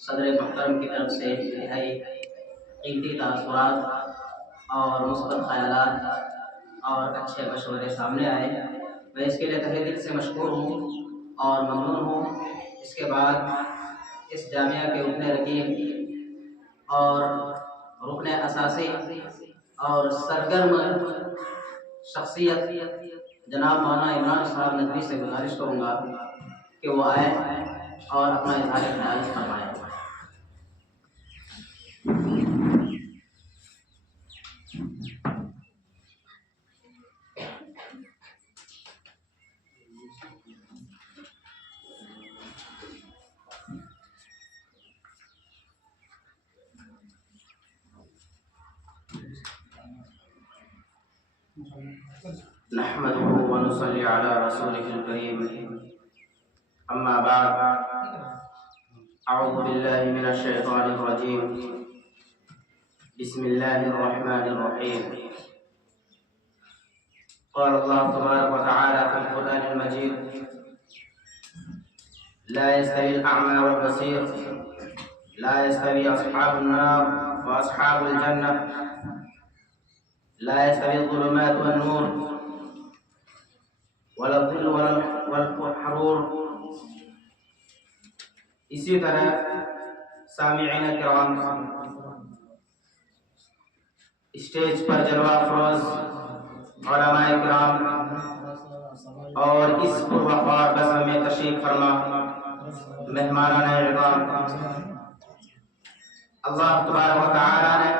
صدر محترم کی طرف سے انتہائی قیمتی تاثرات اور مثبت خیالات اور اچھے مشورے سامنے آئے، میں اس کے لیے تہہ دل سے مشکور ہوں اور ممنون ہوں۔ اس کے بعد اس جامعہ کے رکن رکین اور رکن اساسی اور سرگرم شخصیت جناب مولانا عمران صاحب ندوی سے گزارش کروں گا کہ وہ آئیں اور اپنا اظہار خیال فرمائیں۔ نحمده ونصلي على رسوله الكريم، أما بعد، أعوذ بالله من الشيطان الرجيم، بسم الله الرحمن الرحيم۔ قال الله تبارك وتعالى في القرآن المجيد: لا يستوي الأعمى والبصير، لا يستوي أصحاب النار وأصحاب الجنة، لا يستوي الظلمات والنور ولا الظل ولا الحرور۔ اسی طرح سامعین کرام، اسٹیج پر جلوہ افروز علماء کرام اور اس پروقار بزم میں تشریف فرما مہمانان اعظام، اللہ تبارک و تعالی نے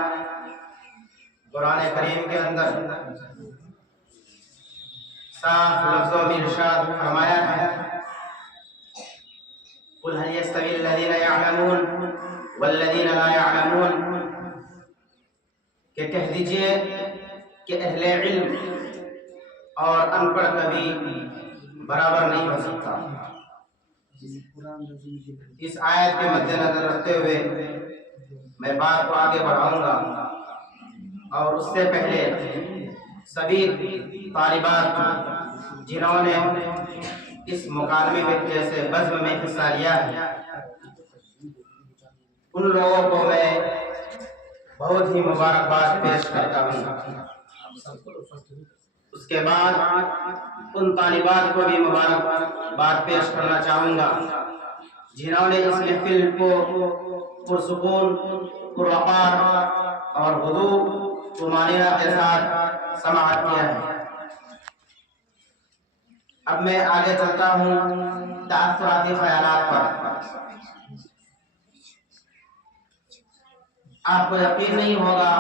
قرآن کریم کے اندر صاف لفظوں میں ارشاد فرمایا ہے: قل هل يستوي الذين يعلمون والذين لا يعلمون، کہ کہہ دیجئے کہ اہل علم اور ان پڑھ کبھی برابر نہیں ہو سکتا۔ اس آیت کے مد نظر رکھتے ہوئے میں بات کو آگے بڑھاؤں گا، اور اس سے پہلے سبھی طالبات جنہوں نے اس مکالمے میں جیسے بزم میں حصہ لیا ہے، ان لوگوں کو میں بہت ہی مبارکباد پیش کرتا ہوں۔ اس کے بعد ان طالبات کو بھی مبارکباد پیش کرنا چاہوں گا جنہوں نے اس محفل کو پرسکون، پروقار اور خضوع طمانینہ کے ساتھ سماعت کیا ہے۔ اب میں آگے چلتا ہوں تاثراتی خیالات پر۔ آپ کو یقین نہیں ہوگا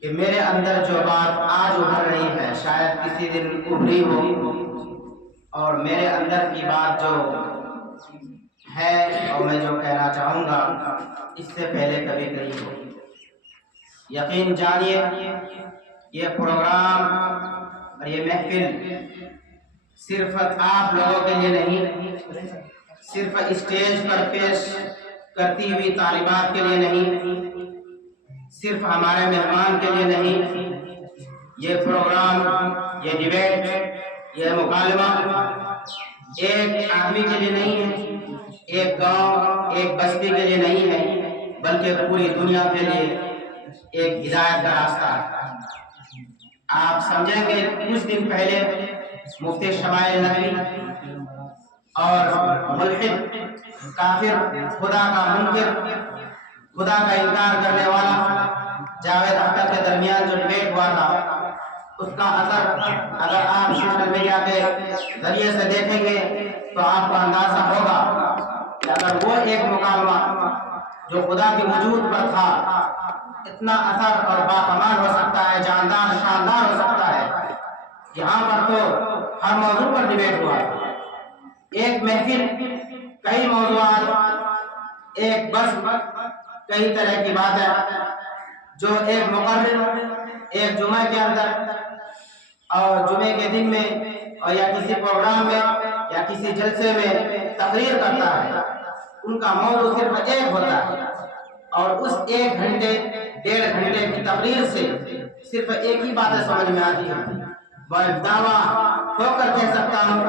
کہ میرے اندر جو بات آج ابھر رہی ہے شاید کسی دن ابھری ہو، اور میرے اندر کی بات جو ہے اور میں جو کہنا چاہوں گا اس سے پہلے کبھی کہی ہو۔ یقین جانیے یہ پروگرام اور یہ محفل صرف آپ لوگوں کے لیے نہیں، صرف اسٹیج پر پیش کرتی ہوئی طالبات کے لیے نہیں، صرف ہمارے مہمان کے لیے نہیں، یہ پروگرام، یہ ڈیبیٹ، یہ مکالمہ ایک آدمی کے لیے نہیں ہے، ایک گاؤں، ایک بستی کے لیے نہیں ہے، بلکہ پوری دنیا کے لیے ایک ہدایت کا راستہ ہے۔ آپ سمجھیں گے کچھ دن پہلے مفتی شمائل ندوی اور ملحد، کافر، خدا کا منکر، خدا کا انکار کرنے والا جاوید اختر کے درمیان جو ڈیبیٹ ہوا تھا، اس کا اثر اگر آپ سوشل میڈیا کے ذریعے سے دیکھیں گے تو آپ کو اندازہ ہوگا کہ اگر وہ ایک مکالمہ جو خدا کے وجود پر تھا اتنا اثر اور باکمال ہو سکتا ہے، جاندار، شاندار ہو سکتا ہے، یہاں پر تو ہر موضوع پر ڈیبیٹ ہوا۔ ایک محفل، کئی موضوعات، ایک بس کئی طرح کی باتیں جو ایک مقرر ایک جمعہ کے اندر اور جمعے کے دن میں اور یا کسی پروگرام میں یا کسی جلسے میں تقریر کرتا ہے، ان کا موضوع صرف ایک ہوتا ہے، اور اس ایک گھنٹے، ڈیڑھ گھنٹے کی تقریر سے صرف ایک ہی باتیں سمجھ میں آتی ہیں۔ میں دعویٰ ہو کر کہہ سکتا ہوں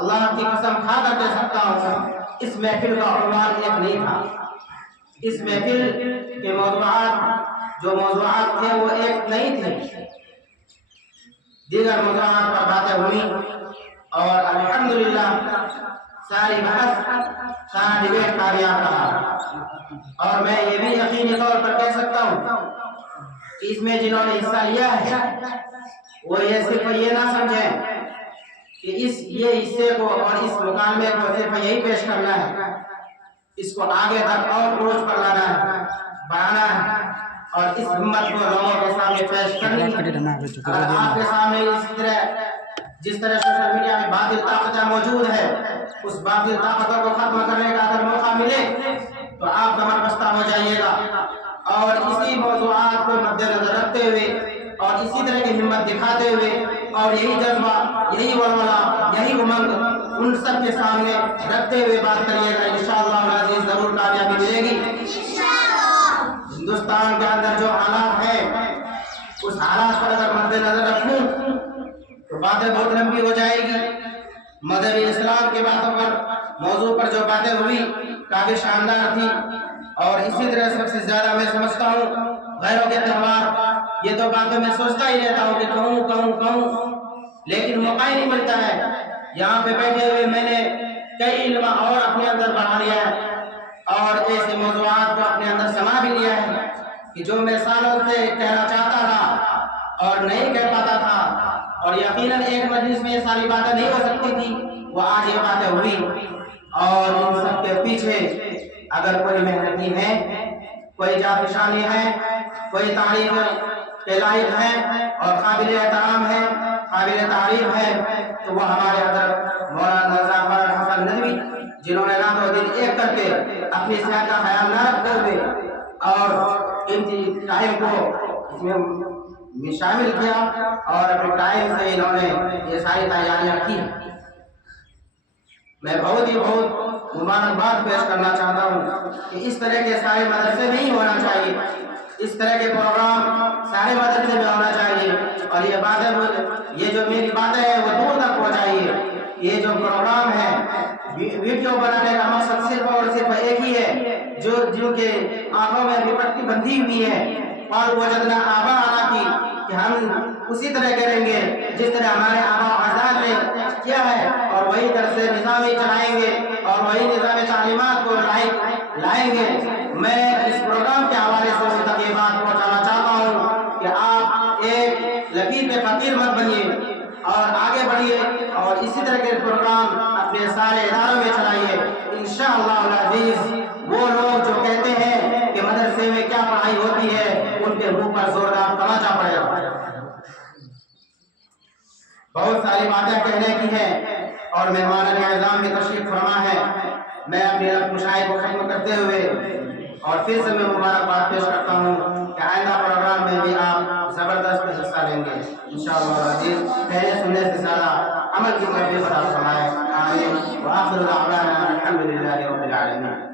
اللہ کی قسم کھا کر کہہ سکتا ہوں اس محفل کا عنوان ایک نہیں تھا. اس محفل کے موضوعات جو موضوعات تھے وہ ایک نہیں تھے. دیگر موضوعات پر باتیں ہوئی اور الحمدللہ ساری بحث سارا ڈبیٹ کامیاب رہا. اور میں یہ بھی یقینی طور پر کہہ سکتا ہوں کہ اس میں جنہوں نے حصہ لیا ہے وہ یہ صرف یہ نہ سمجھیں کہ یہ حصے کو اور اس مکالمے کو صرف یہی پیش کرنا ہے، اس کو آگے تک اور عروج پر لانا ہے، بڑھانا ہے اور اس ہمت کو لوگوں کے سامنے پیش کرنی ہے. اگر آپ کے سامنے جس طرح سوشل میڈیا میں باطل طاقتیں موجود ہے، اس باطل طاقتوں کو ختم کرنے کا اگر موقع ملے تو آپ کمر بستہ ہو جائیے گا. اور اسی موضوعات کو مد نظر رکھتے ہوئے اور اسی طرح کی ہمت دکھاتے ہوئے اور یہی جذبہ، یہی ولولہ، یہی امنگ ان سب کے سامنے رکھتے ہوئے بات کریے گا. انشاءاللہ العزیز ضرور کامیابی ملے گی. ہندوستان کے اندر جو حالات ہیں اس حالات پر اگر مد نظر رکھوں تو باتیں بہت لمبی ہو جائے گی. مذہب اسلام کے باتوں پر موضوع پر جو باتیں ہوئی کافی شاندار تھی. اور اسی طرح سب سے زیادہ میں سمجھتا ہوں غیروں کے تہوار، یہ تو باتیں میں سوچتا ہی رہتا ہوں کہ کہوں لیکن موقع ہی نہیں ملتا ہے. یہاں پہ بیٹھے ہوئے میں نے کئی علم اور اپنے اندر بڑھا لیا ہے اور ایسے موضوعات کو اپنے اندر سما بھی لیا ہے کہ جو میں سالوں سے کہنا چاہتا تھا اور نہیں کہہ پاتا تھا اور یقیناً ایک مجلس میں یہ ساری باتیں نہیں ہو سکتی تھی، وہ آج یہ باتیں ہوئی. اور ان سب کے پیچھے اگر کوئی محنتی ہے، کوئی جافشانی ہے، کوئی تعریف کے لائق ہے اور قابل احترام ہے، قابل تعریف ہے تو وہ ہمارے حضرت مولانا ظفر حسن ندوی، جنہوں نے رات و دن ایک کر کے اپنی صحت کا خیال نہ رکھتے ہوئے اور ان ٹائم کو اس میں شامل کیا اور اپنے ٹائم سے انہوں نے یہ ساری تیاریاں کی. میں بہت مبارکباد پیش کرنا چاہتا ہوں کہ اس طرح کے سارے مدرسے نہیں ہونا چاہیے، اس طرح کے پروگرام سارے مدرسے میں ہونا چاہیے. اور یہ باتیں، یہ جو میری باتیں ہیں وہ دور تک پہنچائیے. یہ جو پروگرام ہے ویڈیو بنانے کا مقصد صرف اور صرف ایک ہی ہے، جن کے آنکھوں میں بھی پٹی بندھی ہوئی ہے اور وہ جتنا آبا کی کہ ہم اسی طرح کریں گے جس طرح ہمارے آبا و اجداد نے کیا ہے اور وہی طرح سے نظام چلائیں گے اور وہی نظام تعلیمات کو لائیں گے. میں اس پروگرام کے حوالے سے ان تک یہ بات پہنچانا چاہتا ہوں کہ آپ ایک لکیر پہ فقیر مت بنیے اور آگے بڑھیے اور اسی طرح کے پروگرام اپنے سارے اداروں میں چلائیے. انشاءاللہ العزیز وہ لوگ جو کہتے ہیں کہ مدرسے میں کیا پڑھائی ہوتی ہے ان کے منہ پر زوردار تماچا پڑے گا. بہت ساری باتیں کہنے کی ہیں اور مہمان اعظام بھی تشریف فرما ہے. میں اپنی مشاہد کو ختم کرتے ہوئے اور پھر سے میں مبارکباد پیش کرتا ہوں کہ آئندہ پروگرام میں بھی آپ زبردست حصہ لیں گے انشاءاللہ العزیز. کہنے سننے سے زیادہ عمل کی توفیق عطا فرمائے. آمین. وآخر دعوانا الحمدللہ رب العالمین.